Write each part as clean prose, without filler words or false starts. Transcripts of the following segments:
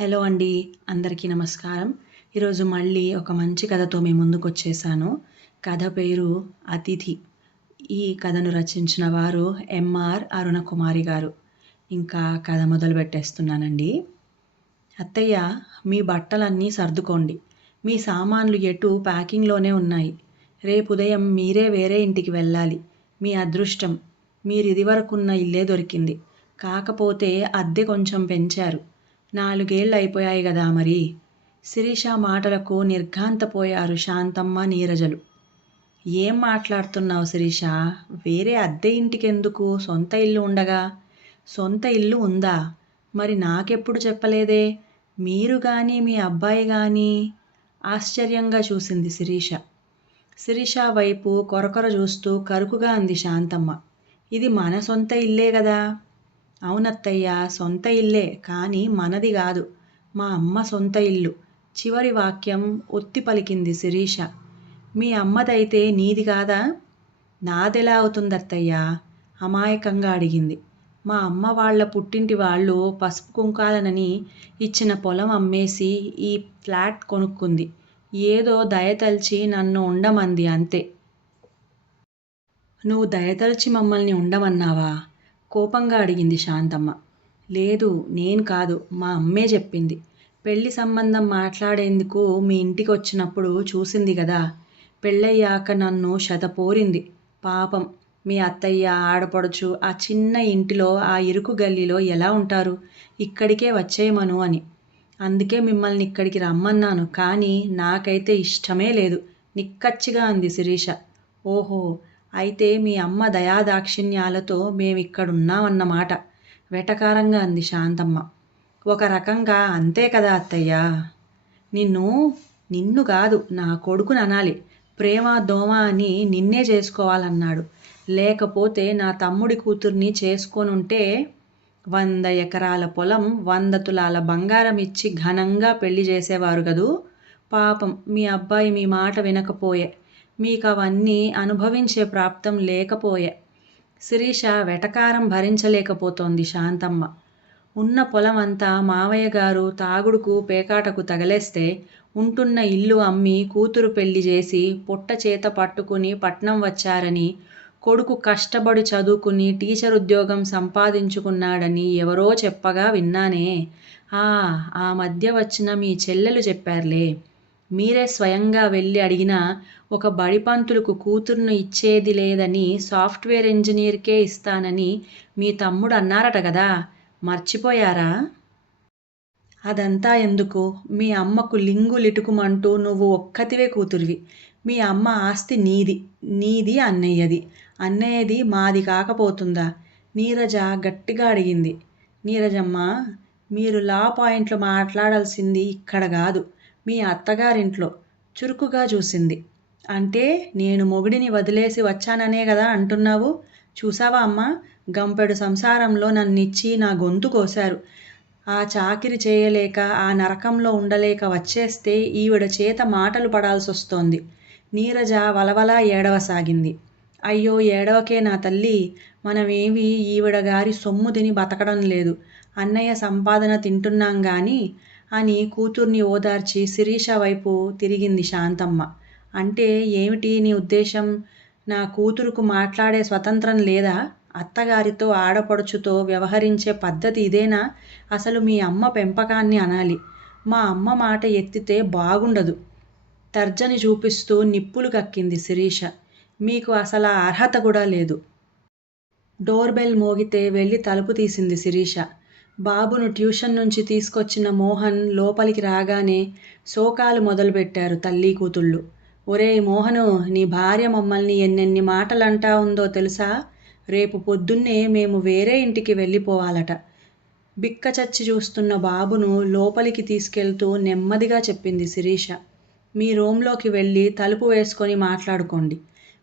Hello అండి. అందరికీ నమస్కారం. ఈరోజు మళ్ళీ ఒక మంచి కథతో మీ ముందుకొచ్చేసాను. కథ పేరు 'అతిథి'. ఈ కథను రచించిన వారు ఎంఆర్ అరుణకుమారి గారు. ఇంకా కథ మొదలుపెట్టేస్తున్నానండి. అత్తయ్య, మీ బట్టలన్నీ సర్దుకోండి. మీ సామాన్లు ఎటూ ప్యాకింగ్‌లోనే ఉన్నాయి. రేపు ఉదయం మీరే వేరే ఇంటికి వెళ్ళాలి. మీ అదృష్టం, మీరిదివరకున్న ఇల్లే దొరికింది. కాకపోతే అద్దె కొంచెం పెంచారు. 4 ఏళ్ళు అయిపోయాయి గదా మరి. శిరీష మాటలకు నిర్ఘాంతపోయారు శాంతమ్మ, నీరజలు. ఏం మాట్లాడుతున్నావు శిరీష? వేరే అద్దె ఇంటికెందుకు? సొంత ఇల్లు ఉండగా. సొంత ఇల్లు ఉందా? మరి నాకెప్పుడు చెప్పలేదే? మీరు గాని మీ అబ్బాయి గాని. ఆశ్చర్యంగా చూసింది శిరీష. శిరీష వైపు కొరకొర చూస్తూ కరుకుగా అంది శాంతమ్మ. ఇది మన సొంత ఇల్లే గదా. అవునత్తయ్య, సొంత ఇల్లే, కానీ మనది గాదు. మా అమ్మ సొంత ఇల్లు. చివరి వాక్యం ఒత్తి పలికింది శిరీష. మీ అమ్మదైతే నీది కాదా? నాదెలా అవుతుందత్తయ్యా? అమాయకంగా అడిగింది. మా అమ్మ వాళ్ళ పుట్టింటి వాళ్ళు పసుపు కుంకాలనని ఇచ్చిన పొలం అమ్మేసి ఈ ఫ్లాట్ కొనుక్కుంది. ఏదో దయతలిచి నన్ను ఉండమంది అంతే. నువ్వు దయతలిచి మమ్మల్ని ఉండమన్నావా? కోపంగా అడిగింది శాంతమ్మ. లేదు, నేను కాదు, మా అమ్మే చెప్పింది. పెళ్లి సంబంధం మాట్లాడేందుకు మీ ఇంటికొచ్చినప్పుడు చూసింది గదా. పెళ్ళయ్యాక నన్ను శతపోరింది. పాపం, మీ అత్తయ్య, ఆడపడుచు ఆ చిన్న ఇంటిలో ఆ ఇరుకు గల్లీలో ఎలా ఉంటారు? ఇక్కడికే వచ్చేయమను అని. అందుకే మిమ్మల్ని ఇక్కడికి రమ్మన్నాను, కానీ నాకైతే ఇష్టమే లేదు నిక్కచ్చిగా అంది శిరీష. ఓహో, అయితే మీ అమ్మ దయాదాక్షిణ్యాలతో మేమిక్కడున్నామన్నమాట. వెటకారంగా అంది శాంతమ్మ. ఒక రకంగా అంతే కదా అత్తయ్యా. నిన్ను కాదు, నా కొడుకుని అనాలి. ప్రేమ దోమ అని నిన్నే చేసుకోవాలన్నాడు. లేకపోతే నా తమ్ముడి కూతుర్ని చేసుకోనుంటే 100 ఎకరాల పొలం, 100 తులాల బంగారం ఇచ్చి ఘనంగా పెళ్లి చేసేవారు గదూ. పాపం, మీ అబ్బాయి మీ మాట వినకపోయే. మీకవన్నీ అనుభవించే ప్రాప్తం లేకపోయే. శిరీష వెటకారం భరించలేకపోతోంది శాంతమ్మ. ఉన్న పొలమంతా మావయ్య గారు తాగుడుకు పేకాటకు తగలేస్తే ఉంటున్న ఇల్లు అమ్మి కూతురు పెళ్లి చేసి పొట్ట చేత పట్టుకుని పట్నం వచ్చారని, కొడుకు కష్టపడి చదువుకుని టీచర్ ఉద్యోగం సంపాదించుకున్నాడని ఎవరో చెప్పగా విన్నానే. ఆ మధ్య వచ్చిన మీ చెల్లెలు చెప్పారులే. మీరే స్వయంగా వెళ్ళి అడిగినా ఒక బడిపంతులకు కూతుర్ను ఇచ్చేది లేదని, సాఫ్ట్వేర్ ఇంజనీర్కే ఇస్తానని మీ తమ్ముడు అన్నారట గదా. మర్చిపోయారా? అదంతా ఎందుకు? మీ అమ్మకు లింగు లిటుకుమంటూ నువ్వు ఒక్కతివే కూతురివి. మీ అమ్మ ఆస్తి నీది, నీది అన్నయ్యది. అన్నయ్యది మాది కాకపోతుందా? నీరజ గట్టిగా అడిగింది. నీరజమ్మ, మీరు లా పాయింట్లు మాట్లాడాల్సింది ఇక్కడ గాదు, మీ అత్తగారింట్లో. చురుకుగా చూసింది. అంటే నేను మొగుడిని వదిలేసి వచ్చాననే గదా అంటున్నావు? చూసావా అమ్మా, గంపెడు సంసారంలో నన్నిచ్చి నా గొంతు కోశారు. ఆ చాకిరి చేయలేక, ఆ నరకంలో ఉండలేక వచ్చేస్తే ఈవిడ చేత మాటలు పడాల్సొస్తోంది. నీరజ వలవలా ఏడవసాగింది. అయ్యో, ఏడవకే నా తల్లి. మనమేమీ ఈవిడ గారి సొమ్ము తిని బతకడం లేదు. అన్నయ్య సంపాదన తింటున్నాం గాని అని కూతుర్ని ఓదార్చి శిరీష వైపు తిరిగింది శాంతమ్మ. అంటే ఏమిటి నీ ఉద్దేశం? నా కూతురుకు మాట్లాడే స్వతంత్రం లేదా? అత్తగారితో, ఆడపడుచుతో వ్యవహరించే పద్ధతి ఇదేనా? అసలు మీ అమ్మ పెంపకాన్ని అనాలి. మా అమ్మ మాట ఎత్తితే బాగుండదు. తర్జని చూపిస్తూ నిప్పులు కక్కింది శిరీష. మీకు అసలా అర్హత కూడా లేదు. డోర్ బెల్ మోగితే వెళ్ళి తలుపు తీసింది శిరీష. బాబును ట్యూషన్ నుంచి తీసుకొచ్చిన మోహన్ లోపలికి రాగానే శోకాలు మొదలుపెట్టారు తల్లీ కూతుళ్ళు. ఒరేయ్ మోహను, నీ భార్య మమ్మల్ని ఎన్నెన్ని మాటలంటా ఉందో తెలుసా? రేపు పొద్దున్నే మేము వేరే ఇంటికి వెళ్ళిపోవాలట. బిక్కచచ్చి చూస్తున్న బాబును లోపలికి తీసుకెళ్తూ నెమ్మదిగా చెప్పింది శిరీష. మీ రూంలోకి వెళ్ళి తలుపు వేసుకొని మాట్లాడుకోండి.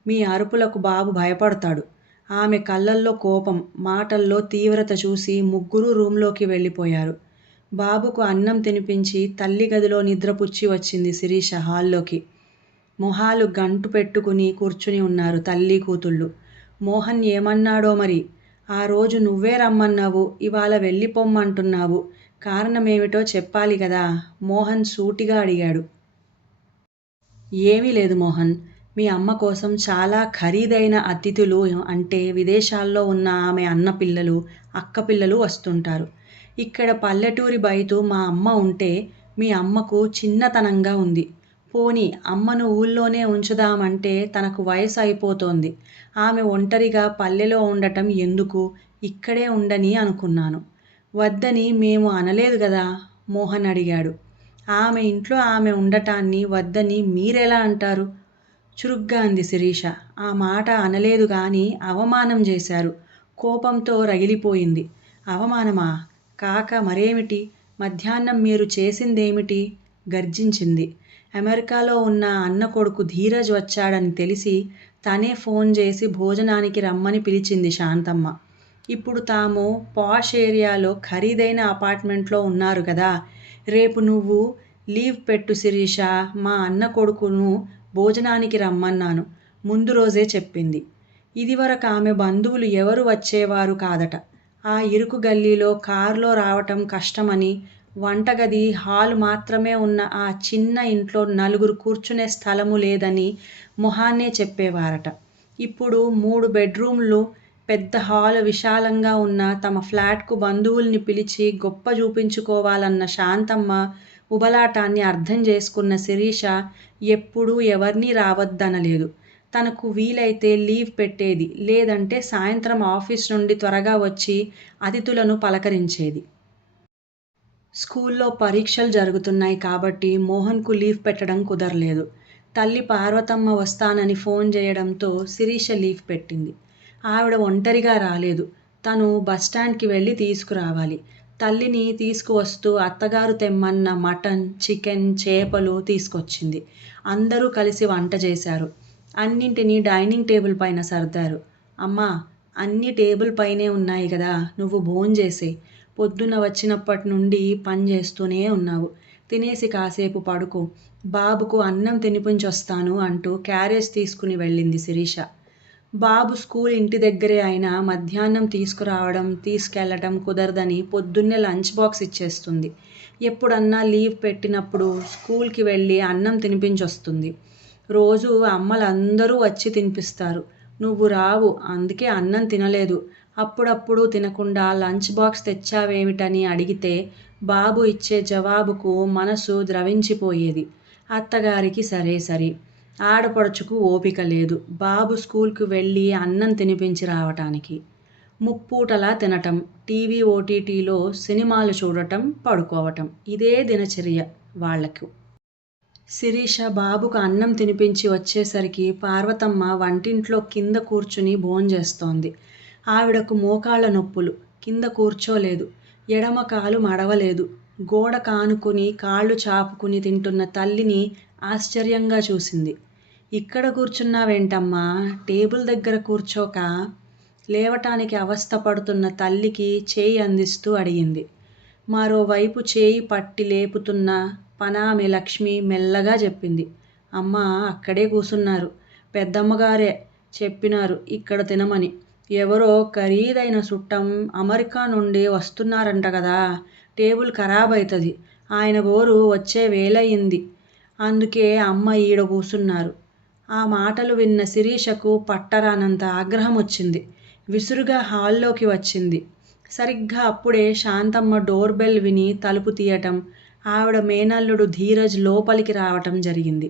మీ అరుపులకు బాబు భయపడతాడు. ఆమె కళ్ళల్లో కోపం, మాటల్లో తీవ్రత చూసి ముగ్గురూ రూంలోకి వెళ్ళిపోయారు. బాబుకు అన్నం తినిపించి తల్లి గదిలో నిద్రపుచ్చి వచ్చింది శిరీష హాల్లోకి. మొహాలు గంటు పెట్టుకుని కూర్చుని ఉన్నారు తల్లీ కూతుళ్ళు. మోహన్ ఏమన్నాడో మరి. ఆ రోజు నువ్వే రమ్మన్నావు, ఇవాళ వెళ్ళిపొమ్మంటున్నావు. కారణమేమిటో చెప్పాలి కదా? మోహన్ సూటిగా అడిగాడు. ఏమీ లేదు మోహన్. మీ అమ్మ కోసం చాలా ఖరీదైన అతిథులు అంటే విదేశాల్లో ఉన్న ఆమె అన్నపిల్లలు, అక్కపిల్లలు వస్తుంటారు. ఇక్కడ పల్లెటూరి బయట మా అమ్మ ఉంటే మీ అమ్మకు చిన్నతనంగా ఉంది. పోనీ అమ్మను ఊళ్ళోనే ఉంచుదామంటే తనకు వయసు అయిపోతోంది. ఆమె ఒంటరిగా పల్లెలో ఉండటం ఎందుకు? ఇక్కడే ఉండనీ అనుకున్నాను. వద్దని మేము అనలేదు గదా? మోహన్ అడిగాడు. ఆమె ఇంట్లో ఆమె ఉండటాన్ని వద్దని మీరెలా అంటారు? చురుగ్గా అంది శిరీష. ఆ మాట అనలేదు గాని అవమానం చేశారు. కోపంతో రగిలిపోయింది. అవమానమా? కాక మరేమిటి? మధ్యాహ్నం మీరు చేసిందేమిటి? గర్జించింది. అమెరికాలో ఉన్న అన్న కొడుకు ధీరజ్ వచ్చాడని తెలిసి తనే ఫోన్ చేసి భోజనానికి రమ్మని పిలిచింది శాంతమ్మ. ఇప్పుడు తాము పాష్ ఏరియాలో ఖరీదైన అపార్ట్మెంట్లో ఉన్నారు కదా. రేపు నువ్వు లీవ్ పెట్టు శిరీష. మా అన్న కొడుకును భోజనానికి రమ్మన్నాను ముందు రోజే చెప్పింది. ఇదివరకు ఆమె బంధువులు ఎవరు వచ్చేవారు కాదట. ఆ ఇరుకు గల్లీలో కారులో రావటం కష్టమని, వంటగది హాలు మాత్రమే ఉన్న ఆ చిన్న ఇంట్లో నలుగురు కూర్చునే స్థలము లేదని మొహాన్నే చెప్పేవారట. ఇప్పుడు 3 బెడ్రూమ్లు, పెద్ద హాలు విశాలంగా ఉన్న తమ ఫ్లాట్కు బంధువుల్ని పిలిచి గొప్ప చూపించుకోవాలన్న శాంతమ్మ ఉబలాటాన్ని అర్థం చేసుకున్న శిరీష ఎప్పుడూ ఎవర్నీ రావద్దనలేదు. తనకు వీలైతే లీవ్ పెట్టేది. లేదంటే సాయంత్రం ఆఫీస్ నుండి త్వరగా వచ్చి అతిథులను పలకరించేది. స్కూల్లో పరీక్షలు జరుగుతున్నాయి కాబట్టి మోహన్కు లీవ్ పెట్టడం కుదరలేదు. తల్లి పార్వతమ్మ వస్తానని ఫోన్ చేయడంతో శిరీష లీవ్ పెట్టింది. ఆవిడ ఒంటరిగా రాలేదు. తను బస్టాండ్కి వెళ్ళి తీసుకురావాలి. తల్లిని తీసుకువస్తూ అత్తగారు తెమ్మన్న మటన్, చికెన్, చేపలు తీసుకొచ్చింది. అందరూ కలిసి వంట చేశారు. అన్నింటినీ డైనింగ్ టేబుల్ పైన సర్దారు. అమ్మా, అన్నీ టేబుల్ పైనే ఉన్నాయి కదా, నువ్వు భోంచేసేయ్. పొద్దున వచ్చినప్పటి నుండి పని చేస్తూనే ఉన్నావు. తినేసి కాసేపు పడుకో. బాబుకు అన్నం తినిపించొస్తాను అంటూ క్యారేజ్ తీసుకుని వెళ్ళింది శిరీష. బాబు స్కూల్ ఇంటి దగ్గరే అయినా మధ్యాహ్నం తీసుకురావడం, తీసుకెళ్ళటం కుదరదని పొద్దున్నే లంచ్ బాక్స్ ఇచ్చేస్తుంది. ఎప్పుడన్నా లీవ్ పెట్టినప్పుడు స్కూల్కి వెళ్ళి అన్నం తినిపించొస్తుంది. రోజు అమ్మలందరూ వచ్చి తినిపిస్తారు. నువ్వు రావు, అందుకే అన్నం తినలేదు. అప్పుడప్పుడు తినకుండా లంచ్ బాక్స్ తెచ్చావేమిటని అడిగితే బాబు ఇచ్చే జవాబుకు మనసు ద్రవించిపోయేది. అత్తగారికి సరే సరి, ఆడపడుచుకు ఓపిక లేదు బాబు స్కూల్కి వెళ్ళి అన్నం తినిపించి రావటానికి. ముప్పూటలా తినటం, టీవీ ఓటీటీలో సినిమాలు చూడటం, పడుకోవటం, ఇదే దినచర్య వాళ్లకు. శిరీష బాబుకు అన్నం తినిపించి వచ్చేసరికి పార్వతమ్మ వంటింట్లో కింద కూర్చుని భోంచేస్తోంది. ఆవిడకు మోకాళ్ళ నొప్పులు. కింద కూర్చోలేదు. ఎడమ కాలు మడవలేదు. గోడ కానుకుని కాళ్ళు చాపుకుని తింటున్న తల్లిని ఆశ్చర్యంగా చూసింది. ఇక్కడ కూర్చున్నావేంటమ్మా? టేబుల్ దగ్గర కూర్చోక. లేవటానికి అవస్థపడుతున్న తల్లికి చేయి అందిస్తూ అడిగింది. మరోవైపు చేయి పట్టి లేపుతున్న పనామె లక్ష్మి మెల్లగా చెప్పింది. అమ్మా, అక్కడే కూసున్నారు. పెద్దమ్మగారే చెప్పినారు ఇక్కడ తినమని. ఎవరో ఖరీదైన చుట్టం అమెరికా నుండి వస్తున్నారంట కదా, టేబుల్ ఖరాబైతది. ఆయన గోరు వచ్చే వేలయింది. అందుకే అమ్మ ఈడ కూసున్నారు. ఆ మాటలు విన్న శిరీషకు పట్టరానంత ఆగ్రహం వచ్చింది. విసురుగా హాల్లోకి వచ్చింది. సరిగ్గా అప్పుడే శాంతమ్మ డోర్ బెల్ విని తలుపు తీయటం, ఆవిడ మేనల్లుడు ధీరజ్ లోపలికి రావటం జరిగింది.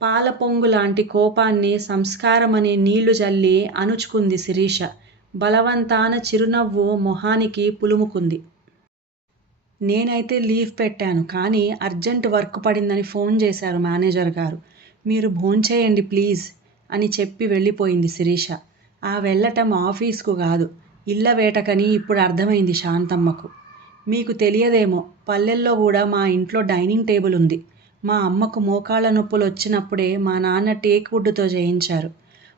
పాల పొంగు లాంటి కోపాన్ని సంస్కారమనే నీళ్లు జల్లి అణుచుకుంది శిరీష. బలవంతాన చిరునవ్వు మొహానికి పులుముకుంది. నేనైతే లీవ్ పెట్టాను, కానీ అర్జెంట్ వర్క్ పడిందని ఫోన్ చేశారు మేనేజర్ గారు. మీరు భోంచేయండి ప్లీజ్ అని చెప్పి వెళ్ళిపోయింది శిరీష. ఆ వెళ్ళటం ఆఫీస్కు కాదు, ఇళ్ళ వేటకని ఇప్పుడు అర్థమైంది శాంతమ్మకు. మీకు తెలియదేమో, పల్లెల్లో కూడా మా ఇంట్లో డైనింగ్ టేబుల్ ఉంది. మా అమ్మకు మోకాళ్ళ నొప్పులు వచ్చినప్పుడే మా నాన్న టేక్ వుడ్తో చేయించారు.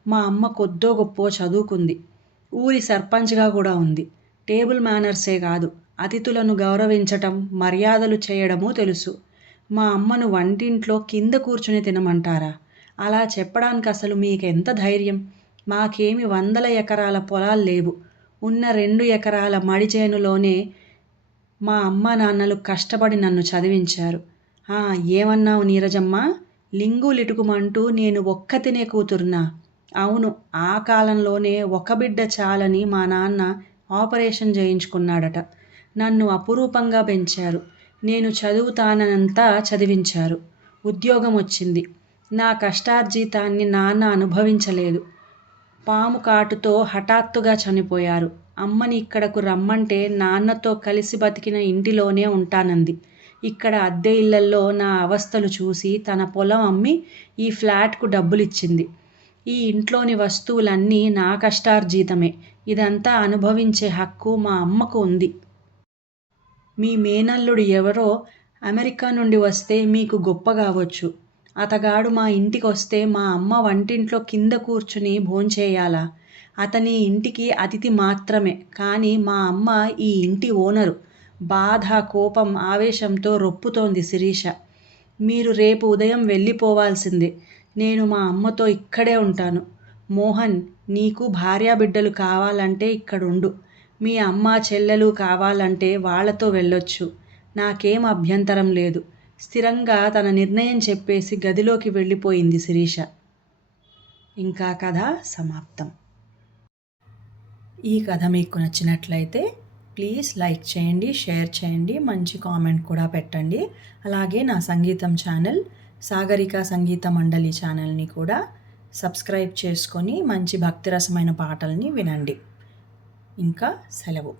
మా అమ్మ కొద్దో గొప్పో చదువుకుంది. ఊరి సర్పంచ్గా కూడా ఉంది. టేబుల్ మేనర్సే కాదు, అతిథులను గౌరవించటం, మర్యాదలు చేయడమూ తెలుసు. మా అమ్మను వంటింట్లో కింద కూర్చుని తినమంటారా? అలా చెప్పడానికి అసలు మీకెంత ధైర్యం? మాకేమి 100 ఎకరాల పొలాలు లేవు. ఉన్న 2 ఎకరాల మడి చేనులోనే మా అమ్మ నాన్నలు కష్టపడి నన్ను చదివించారు. ఏమన్నావు నీరజమ్మ? లింగు లిటుకుమంటూ నేను ఒక్కతినే కూతురునా? అవును, ఆ కాలంలోనే ఒక బిడ్డ చాలని మా నాన్న ఆపరేషన్ చేయించుకున్నాడట. నన్ను అపురూపంగా పెంచారు. నేను చదువుతానంతా చదివించారు. ఉద్యోగం వచ్చింది. నా కష్టార్జితాన్ని నాన్న అనుభవించలేదు. పాము కాటుతో హఠాత్తుగా చనిపోయారు. అమ్మని ఇక్కడకు రమ్మంటే నాన్నతో కలిసి బతికిన ఇంటిలోనే ఉంటానంది. ఇక్కడ అద్దె ఇళ్లల్లో నా అవస్థలు చూసి తన పొలం అమ్మి ఈ ఫ్లాట్కు డబ్బులిచ్చింది. ఈ ఇంట్లోని వస్తువులన్నీ నా కష్టార్జితమే. ఇదంతా అనుభవించే హక్కు మా అమ్మకు ఉంది. మీ మేనల్లుడు ఎవరో అమెరికా నుండి వస్తే మీకు గొప్ప కావచ్చు. అతగాడు మా ఇంటికొస్తే మా అమ్మ వంటింట్లో కింద కూర్చుని భోంచేయాలా? అతని ఇంటికి అతిథి మాత్రమే, కానీ మా అమ్మ ఈ ఇంటి ఓనరు. బాధ, కోపం, ఆవేశంతో రొప్పుతోంది శిరీష. మీరు రేపు ఉదయం వెళ్ళిపోవాల్సిందే. నేను మా అమ్మతో ఇక్కడే ఉంటాను. మోహన్, నీకు భార్యాబిడ్డలు కావాలంటే ఇక్కడుండు. మీ అమ్మ చెల్లెలు కావాలంటే వాళ్లతో వెళ్ళొచ్చు. నాకేం అభ్యంతరం లేదు. స్థిరంగా తన నిర్ణయం చెప్పేసి గదిలోకి వెళ్ళిపోయింది శిరీష. ఇంకా కథ సమాప్తం. ఈ కథ మీకు నచ్చినట్లయితే ప్లీజ్ లైక్ చేయండి, షేర్ చేయండి, మంచి కామెంట్ కూడా పెట్టండి. అలాగే నా సంగీతం ఛానల్ సాగరిక సంగీత మండలి ఛానల్ని కూడా సబ్స్క్రైబ్ చేసుకొని మంచి భక్తిరసమైన పాటల్ని వినండి. ఇంకా సెలవు.